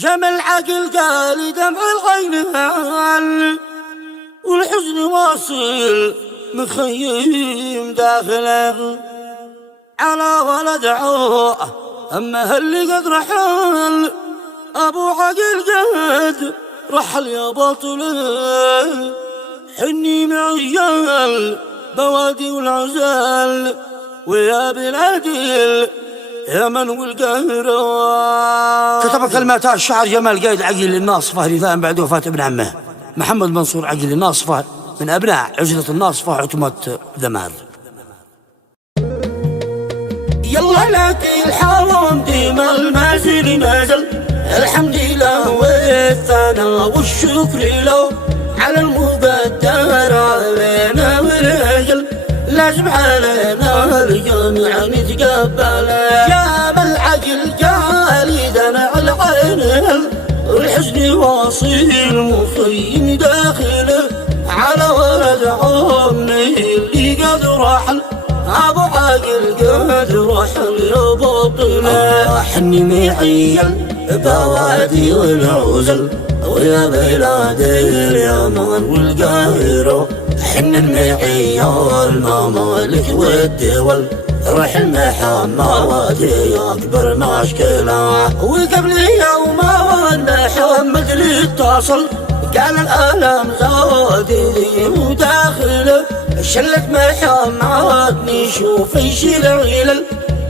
جمل عقل قال دمع العين هال، والحزن واصل مخيم داخله على ولد عوه. أما اللي قد رحل أبو عقل قد رحل يا بطله، حني معيال بوادي والعزال ويا بلادي اليمن والقاهرة. كتب كلمات الشاعر جمال قايد عقيل الناصفة رثاء بعد وفاة ابن عمه محمد منصور عقيل الناصفة من أبناء عزلة الناصفة عتمة ذمار. يلا لك الحرام ديما المازل نازل، الحمد لله والثناء والشكر له على المقدر علينا والأجل، لازم علينا الجميع نتقبل. يا بالعقل قال دمع العين، والحزن واصل مخيم داخله على ولد عمي اللي قد رحل أبو عقل قد رحل يا بطله. حني معي البوادي والعزل ويا بلادي اليمن والقاهرة، حنن معي الممالك والدول رحل محمد أكبر مشكلة. وقبل يوم محمد اللي اتصل قال الألم زادي وداخله، شلت محمد نشوف يشيل العلل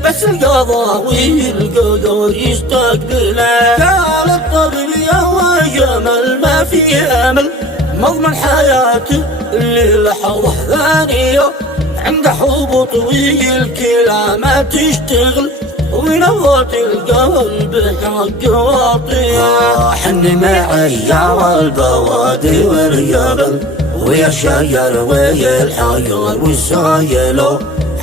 بس القضاء والقدر يستقبله. قال الطبيب يا جمل ما في امل، مضمن حياته اللي لحظه ثانيه عنده حبوط والكلى ما تشتغل ونبض القلب حق واطيه. حن معي يا البوادي والجبل ويا الشجر ويا الحجر والسايلو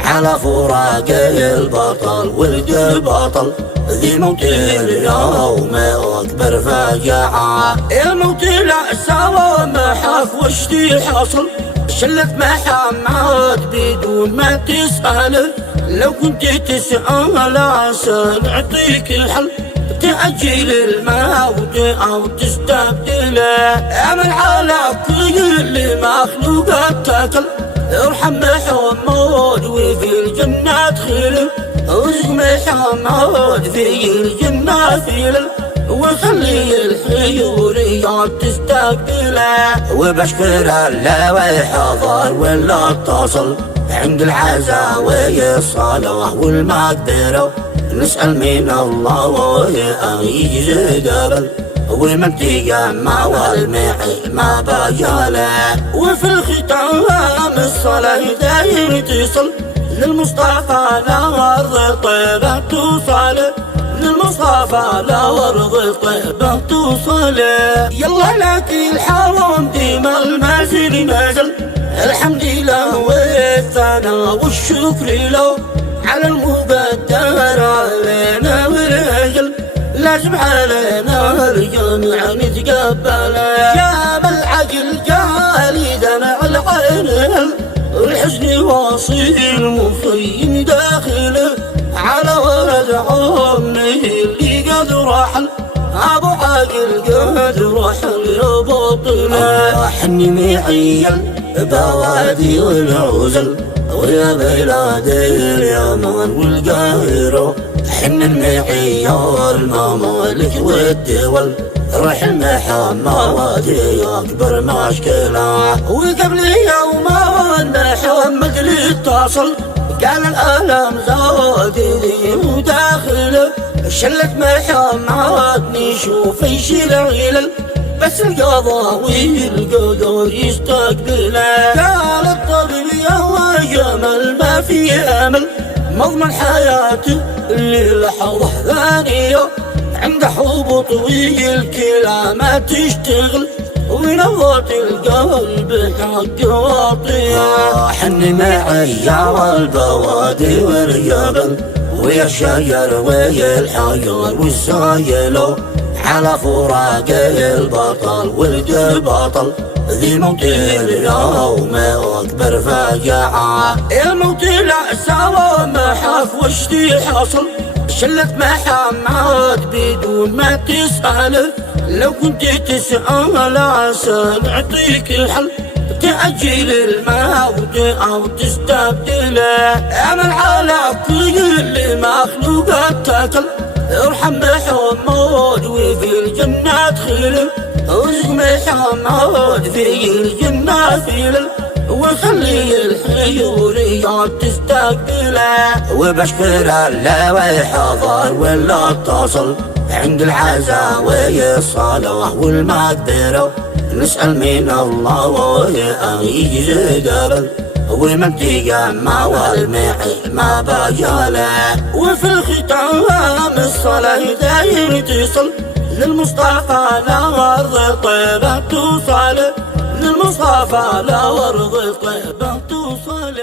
على فراق البطل ولد بطل، ذي موت اليوم أكبر فجعة. الموت لا سوا ما حاف وشتي حصل، شلت محمد بدون ما تسأله، لو كنت تسأل عسى نعطيك الحل تأجل الموت أو تستبدله. أمل على كل مخلوقات تاكل، ارحم محمد وفي الجنة ادخله، ارزق محمد في الجنة فيله، وخلي الحيوريات تستقبله. وبشكر الله والحضر واللي اتصل عند العزاوي الصلاة والمقدرة، نسأل من الله أن يجزي قبل ومن تجمع والمعي ما بجاله. وفي الختام الصلاة دايم تصل للمصطفى لأرض طيبة توصل، للمصطفى لأرض طيبة توصل. يلا لك الحرام ديما المازل نازل، الحمد لله والثناء والشكر له على المقدر علينا والأجل، لازم علينا الجميع نتقبل. يا بالعقل قال دمع العين، والحزن واصل مخيم داخله على ولد عمي اللي قد رحل أبو عقل قد رحل يا بطله. حني معي البوادي والعزل ويا بلادي اليمن والقاهرة، حنن معي الممالك والدول رحل محمد أكبر مشكلة. وقبل يوم محمد اللي اتصل قال الألم زادي وداخله، شلت محمد نشوف يشيل العلل بس القضاء والقدر يستقبله. قال الطبيب يا جمل ما في امل، مضمن حياته اللي لحظه ثانيه عنده حبوط والكلى ما تشتغل ونبض القلب حق واطيه. حن معي يا البوادي والجبل ويا الشجر ويا الحجر والسايلو على فراق البطل ولد بطل، ذي موت اليوم أكبر فجعة. الموت لا سوا ما حاف وشتي حصل، شلة محمد بدون ما تسأله، لو كنت تسأل عسى نعطيك الحل، تأجل الموت أو تستبدله. اعمل على كل مخلوقاتك، ارحم محمد وفي الجنة ادخله، ارزق محمد في الجنة ادخله، وخلي الحيوريات تستقبله. وبشكر الله والحضر ولا اتصل عند العزاوي الصلاة والمقدرة، نسأل من الله أن يجزي قبل، ومن تجمع والمعي ما بجاله. وفي الختام الصلاة دايم تصل للمصطفى لأرض طيبة توصل، للمصطفى لأرض طيبة توصل.